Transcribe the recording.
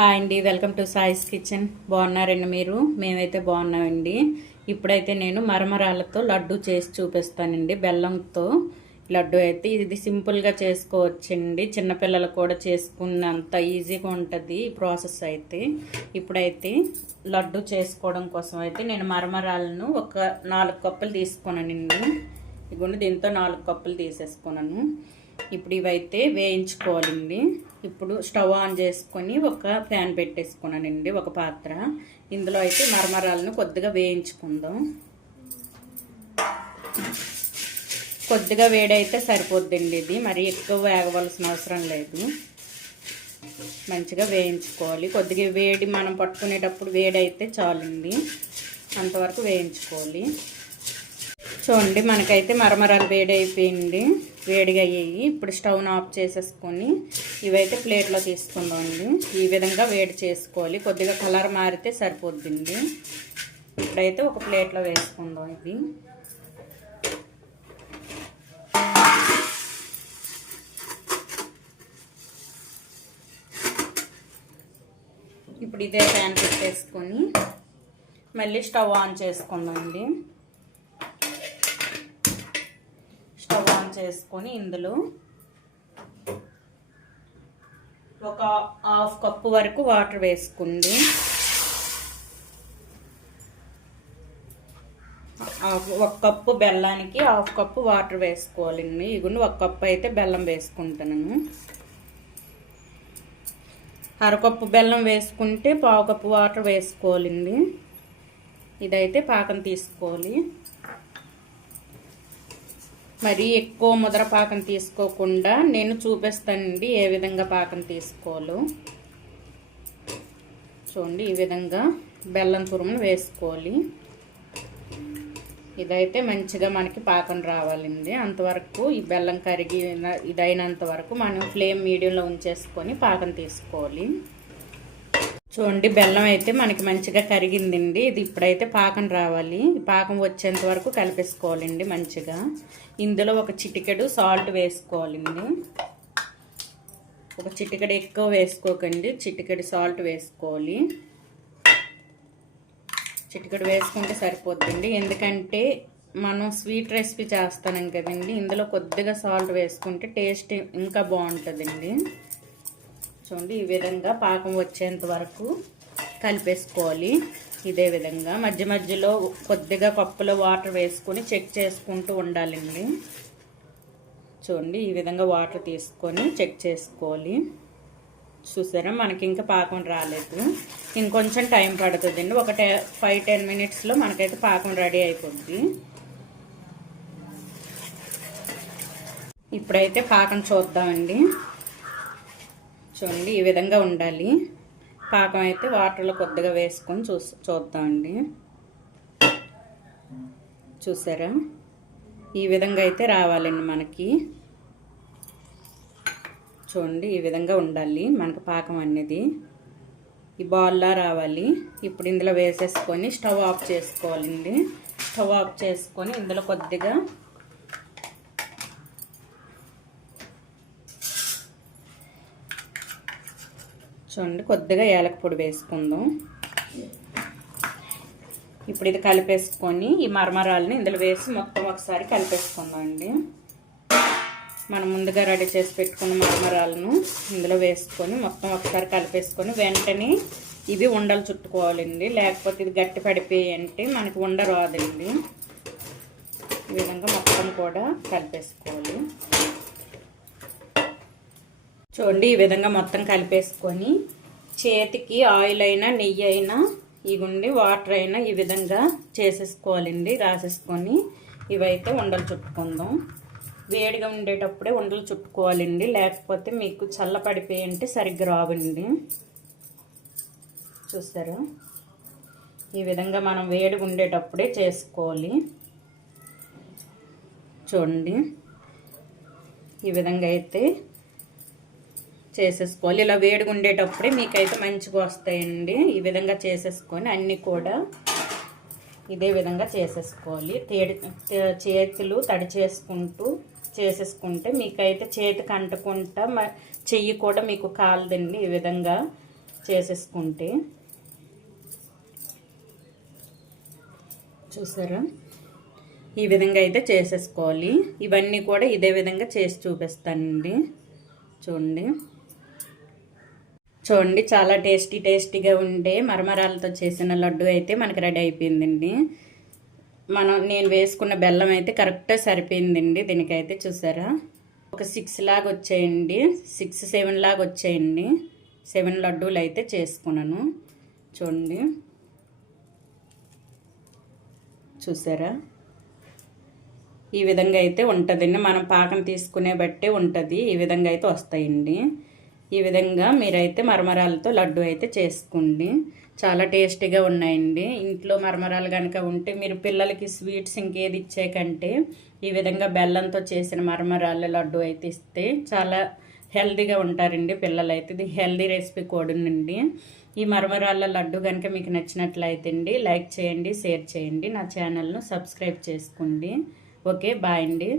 Hi అండి welcome to సాయిస్ kitchen. బాగున్నారండి మీరు? మేమైతే బాగున్నామండి. ఇప్పుడైతే నేను మరమరాలతో లడ్డు చేసి చూపిస్తానండి బెల్లంతో లడ్డు అయితే. ఇది సింపుల్గా చేసుకోవచ్చండి. చిన్నపిల్లలు కూడా చేసుకున్నంత ఈజీగా ఉంటుంది ఈ ప్రాసెస్ అయితే. ఇప్పుడైతే లడ్డు చేసుకోవడం కోసం అయితే నేను మరమరాలను ఒక నాలుగు కప్పులు తీసుకున్నానండి ఇదిగోండి దీంతో నాలుగు కప్పులు తీసేసుకున్నాను. ఇప్పుడు ఇవైతే వేయించుకోవాలండి. ఇప్పుడు స్టవ్ ఆన్ చేసుకొని ఒక ఫ్యాన్ పెట్టేసుకున్నానండి ఒక పాత్ర. ఇందులో అయితే మరమరాలను కొద్దిగా వేయించుకుందాం. కొద్దిగా వేడైతే సరిపోద్దండి ఇది మరి ఎక్కువ వేగవలసిన అవసరం లేదు. మంచిగా వేయించుకోవాలి. కొద్దిగా వేడి మనం పట్టుకునేటప్పుడు వేడైతే చాలండి. అంతవరకు వేయించుకోవాలి. చూడండి మనకైతే మరమరాలు వేడి అయిపోయింది వేడిగా అయ్యాయి ఇప్పుడు స్టవ్ను ఆఫ్ చేసేసుకొని ఇవైతే ప్లేట్లో తీసుకుందామండి. ఈ విధంగా వేడి చేసుకోవాలి. కొద్దిగా కలర్ మారితే సరిపోద్దండి. ఇప్పుడైతే ఒక ప్లేట్లో వేసుకుందాం ఇది. ఇప్పుడు ఇదే ప్యాన్ పెట్టేసుకొని మళ్ళీ స్టవ్ ఆన్ చేసుకుందామండి. అండి ఆన్ చేసుకొని ఇందులో ఒక హాఫ్ కప్పు వరకు వాటర్ వేసుకుంది. ఒక కప్పు బెల్లానికి హాఫ్ కప్పు వాటర్ వేసుకోవాలండి ఇగుండి ఒక కప్పు అయితే బెల్లం వేసుకుంటున్నాను. అరకప్పు బెల్లం వేసుకుంటే పావు కప్పు వాటర్ వేసుకోవాలండి ఇదైతే పాకం తీసుకోవాలి. మరి ఎక్కువ ముద్ర పాకం తీసుకోకుండా నేను చూపిస్తానండి ఏ విధంగా పాకం తీసుకోవాలో. చూడండి ఈ విధంగా బెల్లం తురుమును వేసుకోవాలి. ఇదైతే మంచిగా మనకి పాకం రావాలండి. అంతవరకు ఈ బెల్లం కరిగి ఇదైనంత వరకు మనం ఫ్లేమ్ మీడియంలో ఉంచేసుకొని పాకం తీసుకోవాలి. చూడండి బెల్లం అయితే మనకి మంచిగా కరిగిందండి. ఇది ఇప్పుడైతే పాకం రావాలి. పాకం వచ్చేంత వరకు కలిపేసుకోవాలండి మంచిగా. ఇందులో ఒక చిటికెడు సాల్ట్ వేసుకోవాలండి. ఒక చిటికెడు ఎక్కువ వేసుకోకండి. చిటికెడు సాల్ట్ వేసుకోవాలి. చిటికెడు వేసుకుంటే సరిపోతుందండి ఎందుకంటే మనం స్వీట్ రెసిపీ చేస్తాం కదండి. ఇందులో కొద్దిగా సాల్ట్ వేసుకుంటే టేస్ట్ ఇంకా బాగుంటుందండి. చూడండి ఈ విధంగా పాకం వచ్చేంత వరకు కలిపేసుకోవాలి. ఇదే విధంగా మధ్య మధ్యలో కొద్దిగా కప్పులో వాటర్ వేసుకొని చెక్ చేసుకుంటూ ఉండాలండి. చూడండి ఈ విధంగా వాటర్ తీసుకొని చెక్ చేసుకోవాలి. చూసారా మనకి ఇంకా పాకం రాలేదు. ఇంకొంచెం టైం పడుతుందండి. ఒక టే ఫైవ్ టెన్ మినిట్స్లో మనకైతే పాకం రెడీ అయిపోద్ది. ఇప్పుడైతే పాకం చూద్దామండి. చూడండి ఈ విధంగా ఉండాలి. పాకం అయితే వాటర్లో కొద్దిగా వేసుకొని చూ చూద్దామండి చూసారా? ఈ విధంగా అయితే రావాలండి మనకి. చూడండి ఈ విధంగా ఉండాలి మనకు పాకం అనేది. ఈ బాల్లా రావాలి. ఇప్పుడు ఇందులో వేసేసుకొని స్టవ్ ఆఫ్ చేసుకోవాలండి. స్టవ్ ఆఫ్ చేసుకొని ఇందులో కొద్దిగా చూడండి కొద్దిగా ఏలక పొడి వేసుకుందాం. ఇప్పుడు ఇది కలిపేసుకొని ఈ మరమరాలని ఇందులో వేసి మొత్తం ఒకసారి కలిపేసుకుందాం అండి. మనం ముందుగా రెడీ చేసి పెట్టుకున్న మరమరాలను ఇందులో వేసుకొని మొత్తం ఒకసారి కలిపేసుకొని వెంటనే ఇవి ఉండలు చుట్టుకోవాలండి. లేకపోతే ఇది గట్టి పడిపోయి మనకి ఉండ రాదండి. ఈ విధంగా మొత్తం కూడా కలిపేసుకోవాలి. చూడండి ఈ విధంగా మొత్తం కలిపేసుకొని చేతికి ఆయిల్ అయినా నెయ్యి అయినా ఇగుండి వాటర్ అయినా ఈ విధంగా చేసేసుకోవాలండి రాసేసుకొని ఇవైతే ఉండలు చుట్టుకుందాం. వేడిగా ఉండేటప్పుడే ఉండలు చుట్టుకోవాలండి లేకపోతే మీకు చల్ల అంటే సరిగ్గా రావండి. చూస్తారు ఈ విధంగా మనం వేడిగా ఉండేటప్పుడే చేసుకోవాలి. చూడండి ఈ విధంగా అయితే చేసేసుకోవాలి. ఇలా వేడిగా ఉండేటప్పుడే మీకైతే మంచిగా వస్తాయండి. ఈ విధంగా చేసేసుకొని అన్నీ కూడా ఇదే విధంగా చేసేసుకోవాలి. తేడి చేతులు తడి చేసుకుంటూ చేసేసుకుంటే మీకైతే చేతికి అంటకుండా చెయ్యి కూడా మీకు కాలదండి ఈ విధంగా చేసేసుకుంటే. చూసారా? ఈ విధంగా అయితే చేసేసుకోవాలి. ఇవన్నీ కూడా ఇదే విధంగా చేసి చూపిస్తానండి. చూడండి. చూడండి చాలా టేస్టీ టేస్టీగా ఉండే మరమరాలతో చేసిన లడ్డు అయితే మనకి రెడీ అయిపోయిందండి. మనం నేను వేసుకున్న బెల్లం అయితే కరెక్ట్గా సరిపోయిందండి దీనికైతే చూసారా? ఒక సిక్స్ లాగా వచ్చాయండి. సిక్స్ సెవెన్ లాగా వచ్చాయండి. సెవెన్ లడ్డూలు అయితే చేసుకున్నాను. చూడండి. చూసారా? ఈ విధంగా అయితే ఉంటుందండి. మనం పాకం తీసుకునే బట్టే ఉంటుంది. ఈ విధంగా అయితే వస్తాయండి. ఈ విధంగా మీరైతే మరమరాలతో లడ్డు అయితే చేసుకోండి. చాలా టేస్టీగా ఉన్నాయండి. ఇంట్లో మరమరాలు కనుక ఉంటే మీరు పిల్లలకి స్వీట్స్ ఇంకేది ఇచ్చే కంటే ఈ విధంగా బెల్లంతో చేసిన మరమరాల లడ్డు అయితే ఇస్తే చాలా హెల్తీగా ఉంటారండి పిల్లలు అయితే ఇది హెల్దీ రెసిపీ కూడానండి. ఈ మరమరాల లడ్డు కనుక మీకు నచ్చినట్లయితే అండి లైక్ చేయండి షేర్ చేయండి నా ఛానల్ను సబ్స్క్రైబ్ చేసుకోండి. ఓకే బాయ్ అండి.